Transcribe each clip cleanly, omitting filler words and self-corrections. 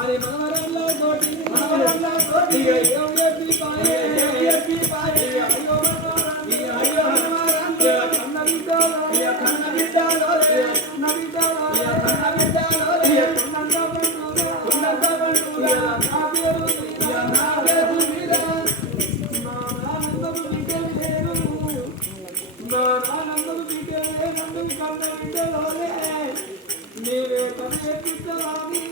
అరే మనవరల్లా కోటి మనవరల్లా కోటి అయ్యో ఎప్పి పాయే ఎప్పి పాయే అయ్యో అయ్యో మనవరల్లా కన్న బిడ్డలో కన్న బిడ్డలో కన్న బిడ్డలో కన్న బిడ్డలో ఉన్నత బంధువుల నా పేరు మీద నా ఆనందము బిడ్డలు లేరు నా ఆనందము బిడ్డలు లేరు కన్న బిడ్డలోనే నీవే కన్న ఎత్తుతాని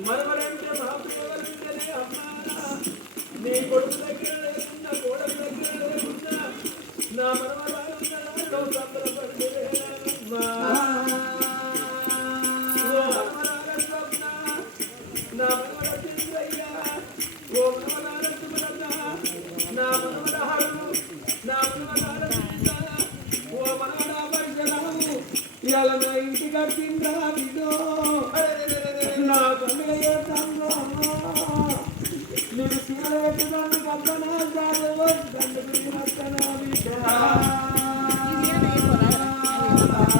మనవడంటే మా ప్రియవరంటేనే అమ్మా నీ కొడుకు దగ్గర లేకున్నా కోడలు దగ్గర లేకున్నా నా మనవరాలు సంబరపడితేనమ్మా ఓ మనవరాల స్వప్న నా మనవడ చంద్రయ్య ఓ మనవరాల సుమలత నా మనవరాలు నా మనవరాల ఓ మనవడ పరిశరాము ఇవాళ నా ఇంటి కట్టిందా బిడ్డో నా కన్నయ్య తండ్రి నేను శివరెట్టుదాన్ని కప్పనా జాగవో దండగురి నచ్చనా బిడ్డ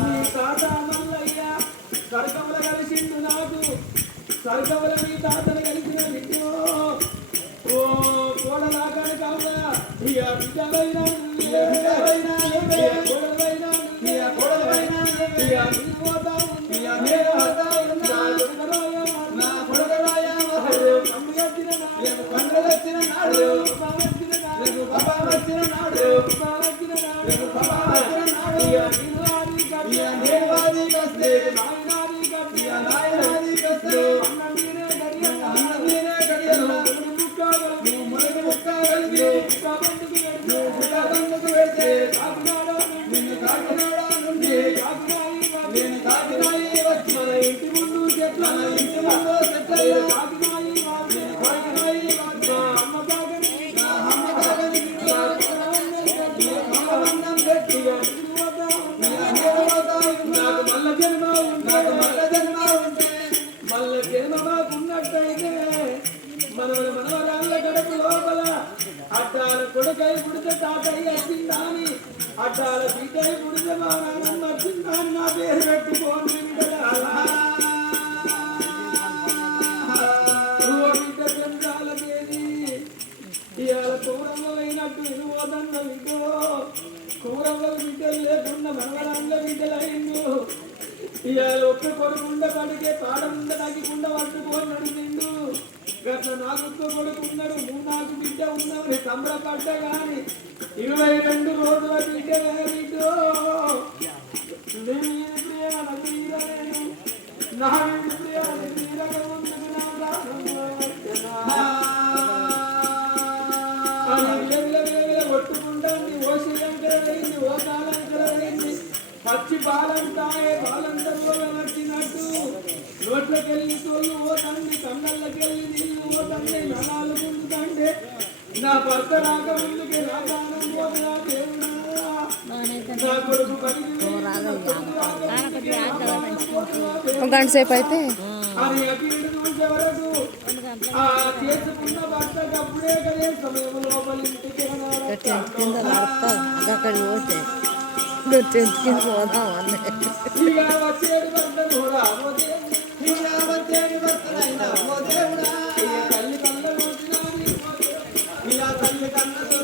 నీ తాత మల్లయ్య స్వర్గముల కలిసిండు నాకు స్వర్గముల నీ తాతను కలిసిన బిడ్డో ఓ కోడలా కనుకవుగా ఇక బిడ్డలైనా కోడలైనా అడ్డాల కొడుకై పుడితే తాతయ్య వచ్చిందాని అడ్డాల బిడ్డై పుడితే మా నాన్నమ్మ వచ్చిందాని నా పేరు పెట్టుకోండి బిడ్డ చంద్రాలకేది ఇవాళ కూరవ్వలైనట్టు ఇనువోదన్న బిడ్డో కూరవ్వల బిడ్డలు లేకుండా మనవరాళ్ళ బిడ్డలైండు ఇవాళ ఒక్క కొడుకుండ పడికే పాడముండ నగికుండా పట్టుకొని నడిచిండు గట్ల నాకు కొడుకున్నాడు నాకు బిడ్డ ఉన్నాడు సంబరపడ్డ గాని 22 రోజుల బిడ్డ బిడ్డో నా కొట్టుకుంటాంది ఓ శ్రీలంకరైంది ఓ కాలంకరైంది పచ్చి బాలంతాయే బాలంతంలో నచ్చినట్టు నోట్లకెళ్ళి తోళ్ళు పోతండి కళ్ళకెళ్ళి నీళ్ళు పోతండి నరాలు గుండుతంటే నా భర్త రాక ముందుకే నా ప్రాణం పోతున్నా దేవుడా నా కొడుకు గంట సేపు అయితే అది అటు చూసే వరకు ఆ చేసుకున్న భర్తకు అప్పుడే కదే సమయం లోపల ఇంటికి అక్కడికి పోతే కింద పోదాం ఇక వచ్చేది భర్త కూడా వచ్చేది భర్త తల్లి కళ్ళ ఇలా తల్లి కన్నదో